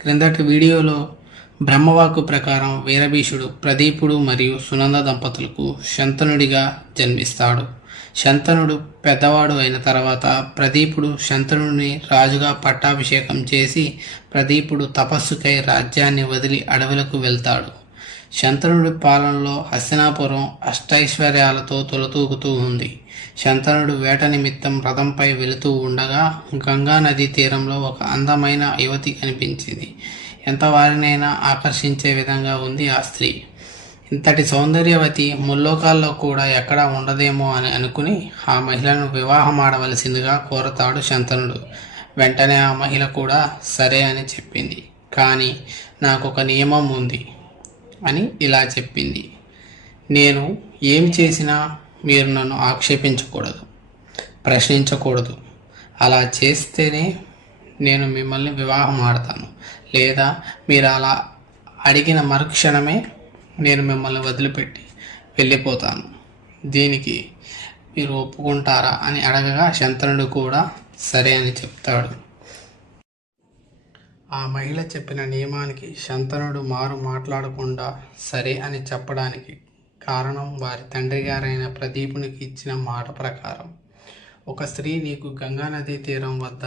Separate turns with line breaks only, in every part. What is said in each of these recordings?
క్రిందటి వీడియోలో బ్రహ్మవాక్కు ప్రకారం వీరభీషుడు ప్రదీపుడు మరియు సునంద దంపతులకు శంతనుడిగా జన్మిస్తాడు. శంతనుడు పెద్దవాడు అయిన తర్వాత ప్రదీపుడు శంతనుడిని రాజుగా పట్టాభిషేకం చేసి ప్రదీపుడు తపస్సుకై రాజ్యాన్ని వదిలి అడవులకు వెళ్తాడు. శంతనుడి పాలనలో హస్తినాపురం అష్టైశ్వర్యాలతో తొలతూగుతూ ఉంది. శంతనుడు వేట నిమిత్తం రథంపై వెళుతూ ఉండగా గంగా నదీ తీరంలో ఒక అందమైన యువతి కనిపించింది. ఎంత వారినైనా ఆకర్షించే విధంగా ఉంది ఆ స్త్రీ. ఇంతటి సౌందర్యవతి ముల్లోకాల్లో కూడా ఎక్కడా ఉండదేమో అని అనుకుని ఆ మహిళను వివాహం ఆడవలసిందిగా కోరతాడు శంతనుడు. వెంటనే ఆ మహిళ కూడా సరే అని చెప్పింది. కానీ నాకు ఒక నియమం ఉంది. అని ఇలా చెప్పింది. నేను ఏం చేసినా మీరు నన్ను ఆక్షేపించకూడదు ప్రశ్నించకూడదు. అలా చేస్తేనే నేను మిమ్మల్ని వివాహం ఆడతాను. లేదా మీరు అలా అడిగిన మరుక్షణమే నేను మిమ్మల్ని వదిలిపెట్టి వెళ్ళిపోతాను. దీనికి మీరు ఒప్పుకుంటారా? అని అడగగా శంతనుడు కూడా సరే అని చెప్తాడు. ఆ మహిళ చెప్పిన నియమానికి శంతనుడు మారు మాట్లాడకుండా సరే అని చెప్పడానికి కారణం వారి తండ్రి గారైన ప్రదీపునికి ఇచ్చిన మాట ప్రకారం ఒక స్త్రీ నీకు గంగానదీ తీరం వద్ద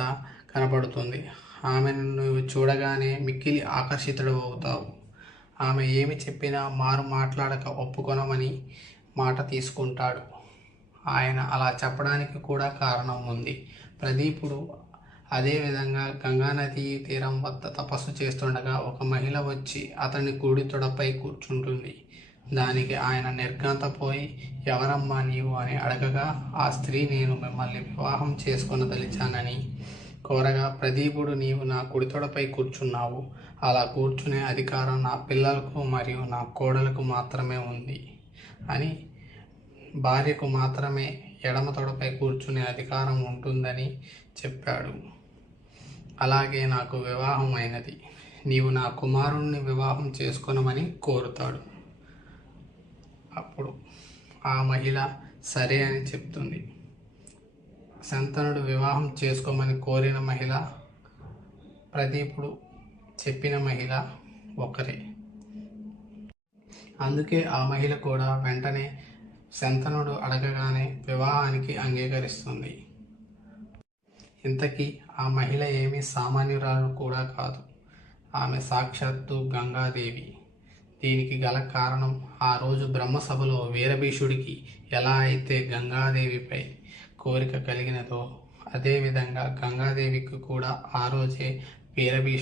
కనబడుతుంది. ఆమెను నువ్వు చూడగానే మిక్కిలి ఆకర్షితుడు అవుతావు. ఆమె ఏమి చెప్పినా మారు మాట్లాడక ఒప్పుకొనమని మాట తీసుకుంటాడు. ఆయన అలా చెప్పడానికి కూడా కారణం ఉంది. ప్రదీపుడు అదేవిధంగా గంగానది తీరం వద్ద తపస్సు చేస్తుండగా ఒక మహిళ వచ్చి అతని కుడి తొడపై కూర్చుంటుంది. దానికి ఆయన నిర్ఘాంతపోయి ఎవరమ్మా నీవు? అని అడగగా ఆ స్త్రీ నేను మిమ్మల్ని వివాహం చేసుకొనదలిచానని కోరగా ప్రదీపుడు నీవు నా కుడితొడపై కూర్చున్నావు. అలా కూర్చునే అధికారం నా పిల్లలకు మరియు నా కోడలకు మాత్రమే ఉంది అని. భార్యకు మాత్రమే ఎడమ తొడపై కూర్చునే అధికారం ఉంటుందని చెప్పాడు. అలాగే నాకు వివాహం అయినది నీవు నా కుమారుణ్ణి వివాహం చేసుకొనమని కోరుతాడు. అప్పుడు ఆ మహిళ సరే అని చెప్తుంది. శంతనుడు వివాహం చేసుకోమని కోరిన మహిళ ప్రదీపుడు చెప్పిన మహిళ ఒకరే. అందుకే ఆ మహిళ కూడా వెంటనే శంతనుడు అడగగానే వివాహానికి అంగీకరిస్తుంది. ఇంతకీ ఆ మహిళ ఏమీ సామాన్యురాలు కూడా కాదు. ఆమె సాక్షాత్తు గంగాదేవి. దీనికి గల కారణం ఆ రోజు బ్రహ్మసభలో వీరభీషుడికి ఎలా అయితే గంగాదేవిపై కోరిక కలిగినదో అదేవిధంగా గంగాదేవికి కూడా ఆ రోజే వీరభీషుడు